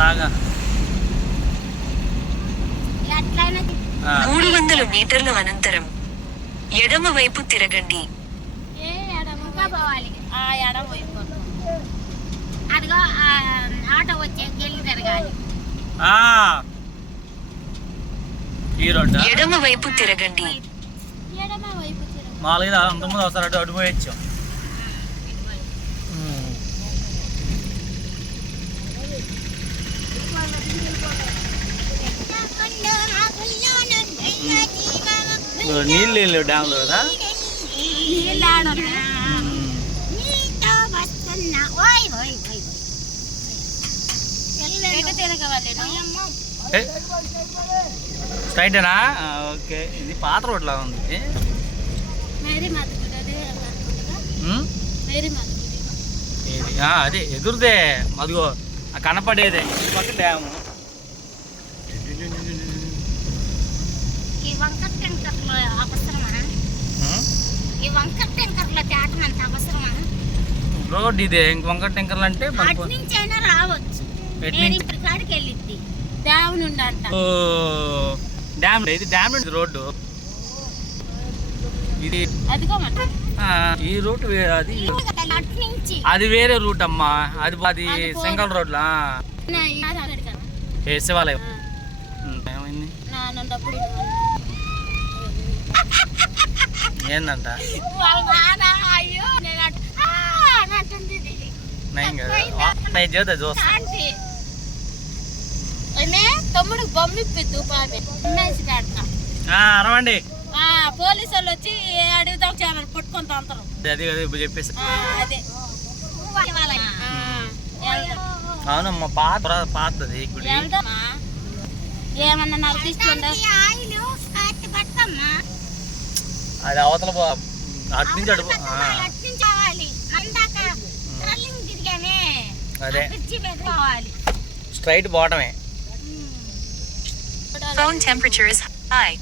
సాగా 300 మీటర్ల అనంతరం ఎడమ వైపు తిరగండి. ఎడమ వైపు తిరగండి. మామూలుగా అంతకుముందు ఒకసారి అటు అటు పోయొచ్చాం. నీళ్ళు డ్యామ్లో కదా. స్ట్రైటేనా? ఓకే. ఇది పాత రోడ్ లాగా ఉంది. అదే ఎదురుదే అదిగో కనపడేదే పక్క డ్యాము. రోడ్ ఇదే ఇంక వంకర టెంకర్లు అంటే డ్యామ్ ఇది డ్యామ్ రోడ్డు ఇది. ఈ రూట్ అది వేరే రూట్ అమ్మా. అది సింగల్ రోడ్ లా శివాలయం. ఏమైంది ఏందంట? చూస్తా తమ్ముడు బొమ్మిప్పిద్దు అరవండి. పోలీసు వాళ్ళు వచ్చి అడుగుతాం చాలా పట్టుకొని తంతరు. అదే చెప్పేసి. అదే అవునమ్మా పాతది గుడి. ఏమన్నా నాకు తీసుకుంటా అది అవతల అటు నుంచి అడుగు. అదే straight బాటమే. Phone temperature is high.